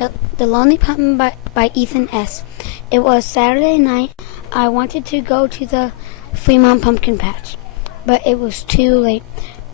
The Lonely Pumpkin by Ethan S. It was Saturday night. I wanted to go to the Fremont Pumpkin Patch, but it was too late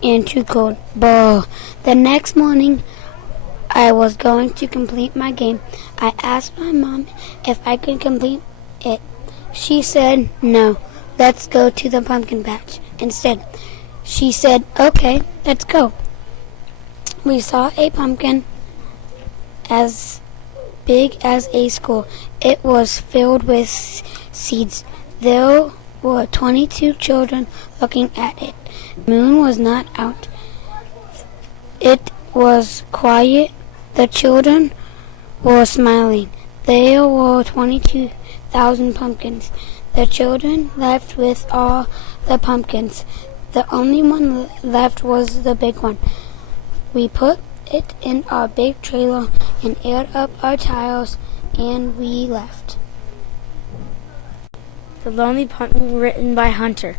and too cold. Bah! The next morning, I was going to complete my game. I asked my mom if I could complete it. She said, no, let's go to the pumpkin patch instead. She said, okay, let's go. We saw a pumpkin as big as a school. It was filled with seeds. There were 22 children looking at it. The moon was not out. It was quiet. The children were smiling. There were 22,000 pumpkins. The children left with all the pumpkins. The only one left was the big one. We put it in our big trailer and aired up our tires, and we left. The Lonely Pumpkin, written by Hunter.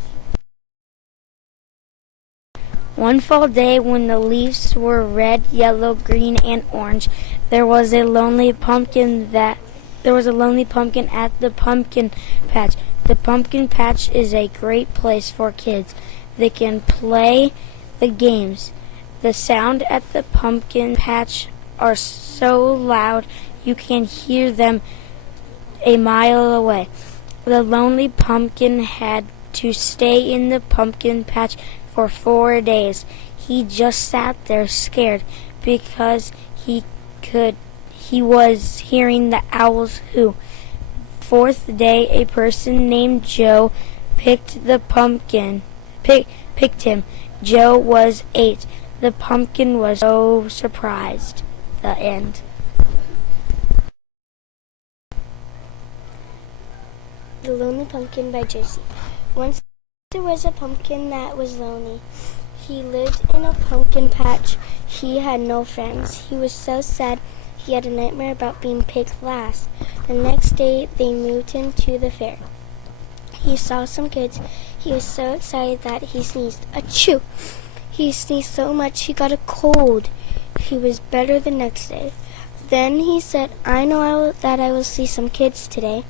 One fall day when the leaves were red, yellow, green, and orange, there was a lonely pumpkin at the pumpkin patch. The pumpkin patch is a great place for kids. They can play the games. The sound at the pumpkin patch are so loud you can hear them a mile away. The lonely pumpkin had to stay in the pumpkin patch for 4 days. He just sat there scared because he was hearing the owls hoo. Fourth day, a person named Joe picked him. Joe was 8. The pumpkin was so surprised. The end. The Lonely Pumpkin by Jersey. Once there was a pumpkin that was lonely. He lived in a pumpkin patch. He had no friends. He was so sad. He had a nightmare about being picked last. The next day, they moved him to the fair. He saw some kids. He was so excited that he sneezed. Achoo! He sneezed so much he got a cold. He was better the next day. Then he said, I know that I will see some kids today.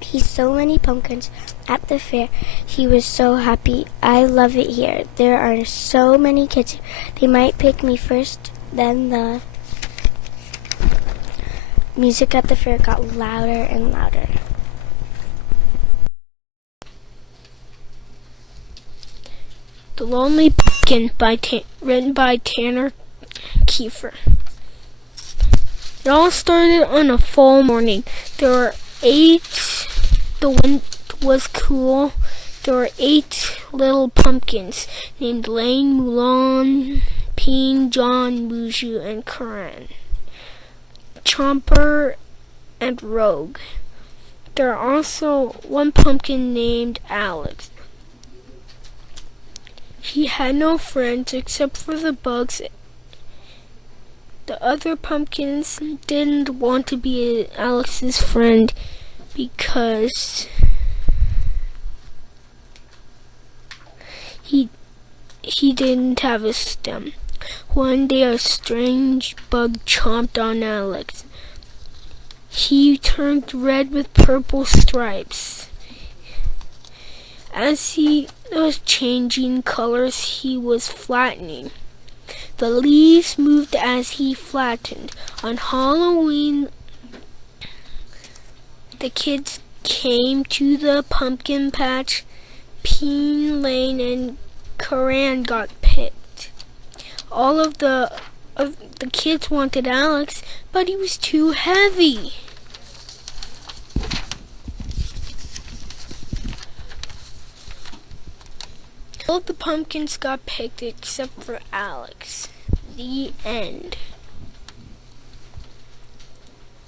He saw many pumpkins at the fair. He was so happy. I love it here. There are so many kids here. They might pick me first. Then the music at the fair got louder and louder. The Lonely Pumpkin written by Tanner Kiefer. It all started on a fall morning. The wind was cool. There were 8 little pumpkins named Lane, Mulan, Peen, John, Buju, and Karan, Chomper, and Rogue. There are also one pumpkin named Alex. He had no friends except for the bugs. The other pumpkins didn't want to be Alex's friend because he didn't have a stem. One day a strange bug chomped on Alex. He turned red with purple stripes. As he was changing colors, he was flattening. The leaves moved as he flattened. On Halloween, the kids came to the pumpkin patch. Peen, Lane, and Karan got picked. All of the kids wanted Alex, but he was too heavy. All of the pumpkins got picked except for Alex. The end.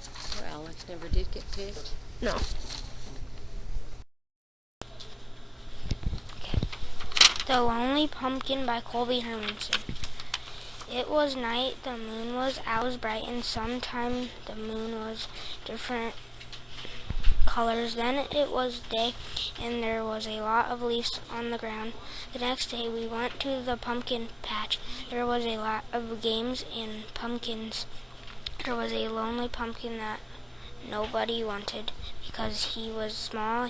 So Alex never did get picked? No. The Lonely Pumpkin by Colby Hermanson. It was night, the moon was out, was bright, and sometime the moon was different colors. Then it was day, and there was a lot of leaves on the ground. The next day we went to the pumpkin patch. There was a lot of games and pumpkins there was a lonely pumpkin that nobody wanted because he was small.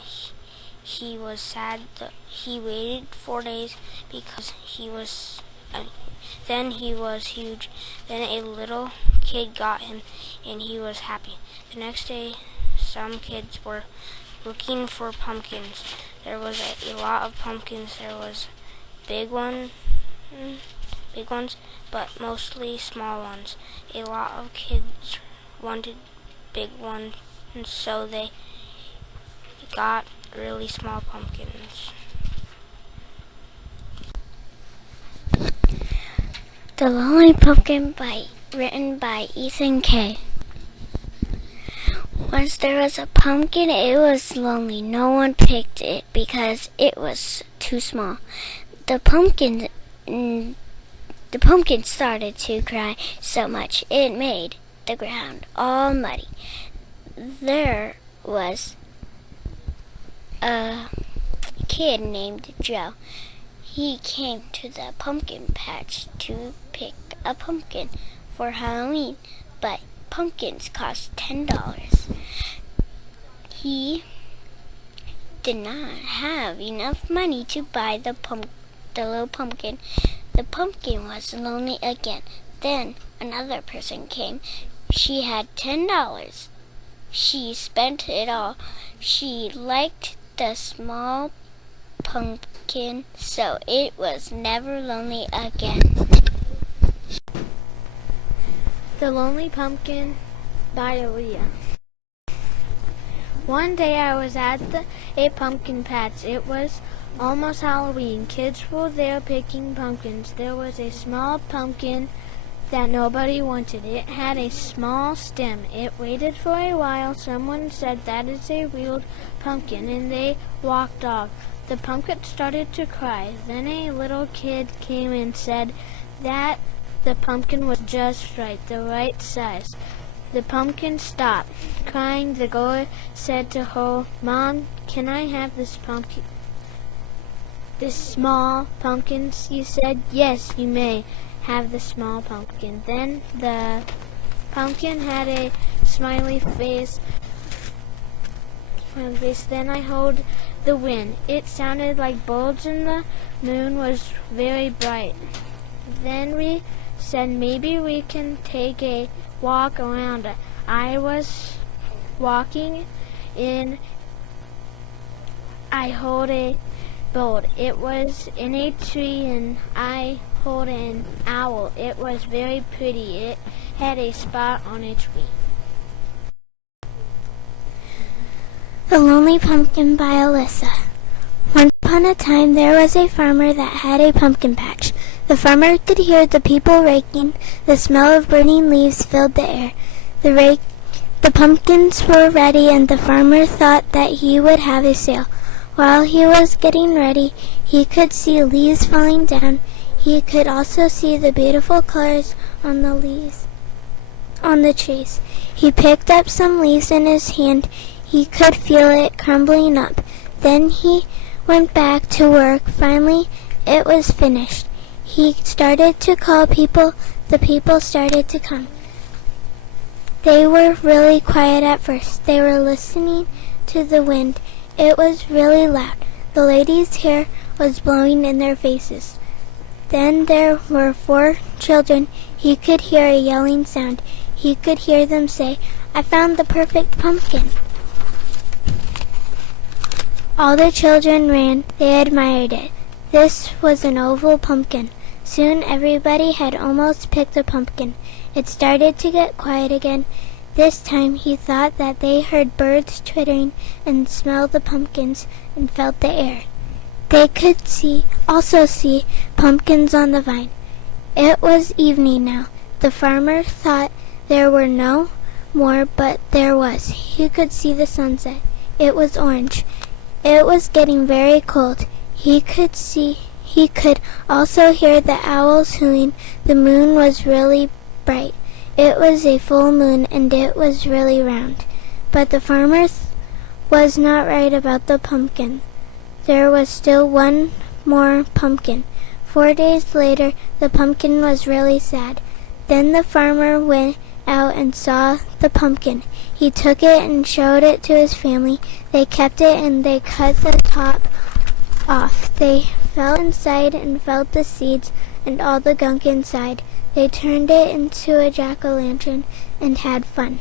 He was sad. He waited 4 days because he was. Then he was huge. Then a little kid got him, and he was happy. The next day, some kids were looking for pumpkins. There was a lot of pumpkins. There was big ones, but mostly small ones. A lot of kids wanted big ones, and so they got really small pumpkins. The Lonely Pumpkin written by Ethan K. Once there was a pumpkin, it was lonely. No one picked it because it was too small. The pumpkin started to cry so much it made the ground all muddy. There was a kid named Joe. He came to the pumpkin patch to pick a pumpkin for Halloween, but pumpkins cost $10. He did not have enough money to buy the little pumpkin. The pumpkin was lonely again. Then another person came. She had $10. She spent it all. She liked the small pumpkin, so it was never lonely again. The Lonely Pumpkin by Aaliyah. One day I was at a pumpkin patch. It was almost Halloween. Kids were there picking pumpkins. There was a small pumpkin that nobody wanted. It had a small stem. It waited for a while. Someone said, "That is a real pumpkin," and they walked off. The pumpkin started to cry. Then a little kid came and said that the pumpkin was just right, the right size. The pumpkin stopped crying. The girl said to her, "Mom, can I have this pumpkin? This small pumpkin?" She said, "Yes, you may have the small pumpkin." Then the pumpkin had a smiley face. Then I heard the wind. It sounded like birds, and the moon was very bright. Then we said maybe we can take a walk around it. I was walking in. I heard a bird. It was in a tree, and I heard an owl. It was very pretty. It had a spot on a tree. The Lonely Pumpkin by Alyssa. Once upon a time there was a farmer that had a pumpkin patch. The farmer could hear the people raking. The smell of burning leaves filled the air. The pumpkins were ready, and the farmer thought that he would have a sale. While he was getting ready, he could see leaves falling down. He could also see the beautiful colors on the leaves on the trees. He picked up some leaves in his hand. He could feel it crumbling up. Then he went back to work. Finally, it was finished. He started to call people. The people started to come. They were really quiet at first. They were listening to the wind. It was really loud. The ladies' hair was blowing in their faces. Then there were 4 children. He could hear a yelling sound. He could hear them say, "I found the perfect pumpkin." All the children ran. They admired it. This was an oval pumpkin. Soon everybody had almost picked a pumpkin. It started to get quiet again. This time he thought that they heard birds twittering and smelled the pumpkins and felt the air. They could also see pumpkins on the vine. It was evening now. The farmer thought there were no more, but there was. He could see the sunset. It was orange. It was getting very cold. He could also hear the owls hooting. The moon was really bright. It was a full moon, and it was really round. But the farmer was not right about the pumpkin. There was still one more pumpkin. 4 days later, the pumpkin was really sad. Then the farmer went out and saw the pumpkin. He took it and showed it to his family. They kept it and they cut the top off. They felt inside and felt the seeds and all the gunk inside. They turned it into a jack-o'-lantern and had fun.